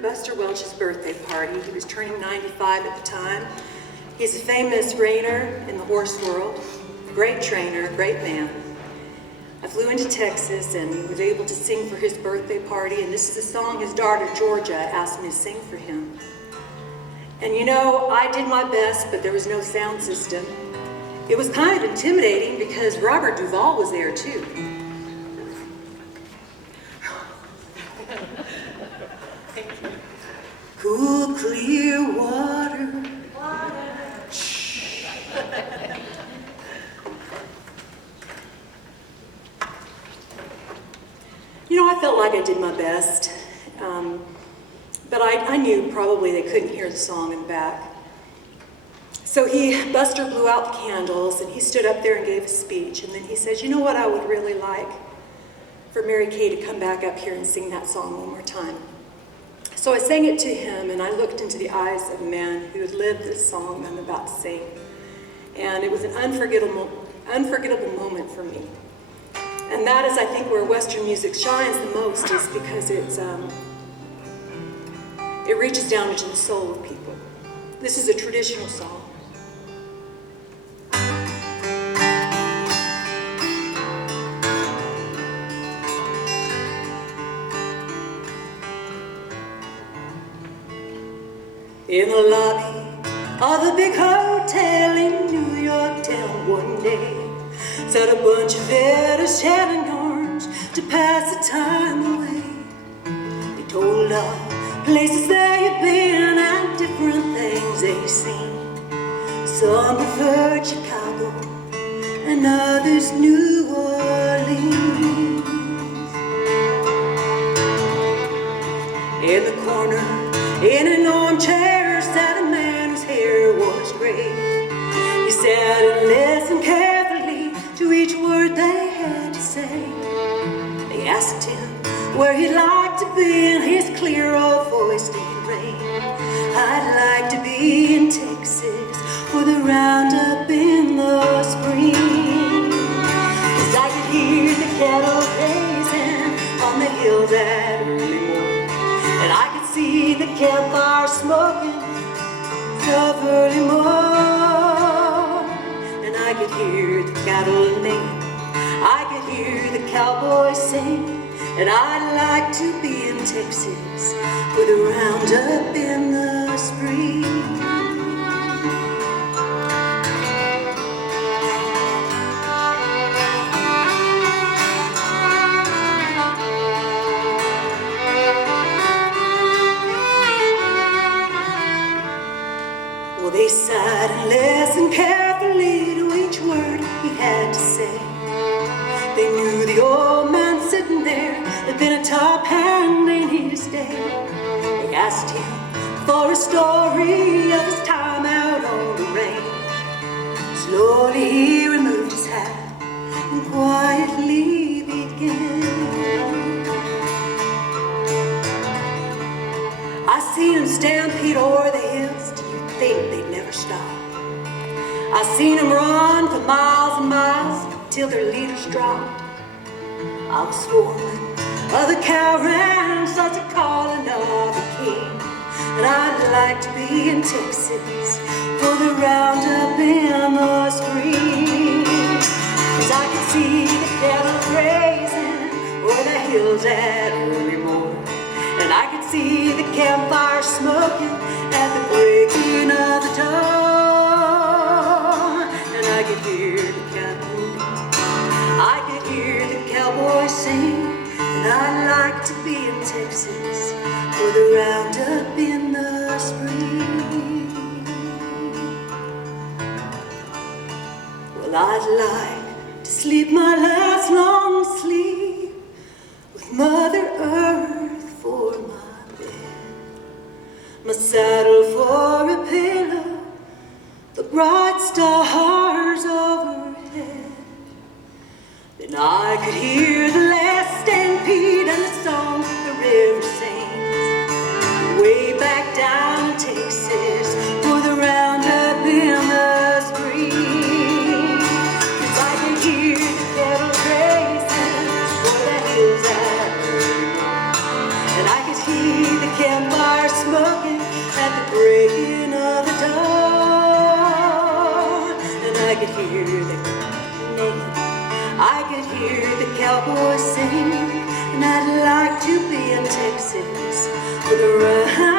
Buster Welch's birthday party. He was turning 95 at the time. He's a famous reiner in the horse world, a great trainer, a great man. I flew into Texas and he was able to sing for his birthday party, and this is a song his daughter Georgia asked me to sing for him. And you know, I did my best, but there was no sound system. It was kind of intimidating because Robert Duvall was there too. Cool, clear water. Shh. You know, I felt like I did my best, but I knew probably they couldn't hear the song in the back. So Buster blew out the candles and he stood up there and gave a speech, and then he says, you know what I would really like? For Mary Kay to come back up here and sing that song one more time. So I sang it to him, and I looked into the eyes of a man who had lived this song I'm about to sing. And it was an unforgettable moment for me. And that is, I think, where Western music shines the most, is because it reaches down into the soul of people. This is a traditional song. In the lobby of the big hotel in New York town one day sat a bunch of fellas chatting yarns to pass the time away. They told of places they had been and different things they'd seen. Some preferred Chicago and others New Orleans. In the corner, in an armchair, sat a man whose hair was gray. He sat and listened carefully to each word they had to say. They asked him where he'd like to be, and his clear old voice did ring. I'd like to be in Texas for the Roundup in the spring. 'Cause I could hear the cattle grazing on the hills at early morn, and I could see the campfire smoking of early morn, and I could hear the cattle neigh, I could hear the cowboys sing, and I'd like to be in Texas with a Roundup in the spring. They sat and listened carefully to each word he had to say. They knew the old man sitting there had been a top hand in his day. They asked him for a story of his time out on the range. Slowly he removed his hat and quietly began. I seen him stampede over the hills till you'd think they'd never stop. I seen them run for miles and miles till their leaders dropped. I was foreman of the cow ranch, such a calling of a king, and I'd like to be in Texas for the Roundup in the spring. 'Cause I could see the cattle grazing o'er the hills at early morn, and I could see the campfire smoking at the breaking of the dawn, and I could hear the cattle, I could hear the cowboys sing, and I'd like to be in Texas for the Roundup in the spring. Well, I'd like to sleep my last long sleep with Mother Earth for my bed, my saddle for a pillow, the bright stars overhead. Then I could hear the last stampede and the songs the river sings, way back down in Texas for the Roundup in the spring. 'Cause I could hear the cattle grazing o'er the hills at early morn, and I could hear the campfire name. I could hear the cowboys sing, and I'd like to be in Texas for the ride.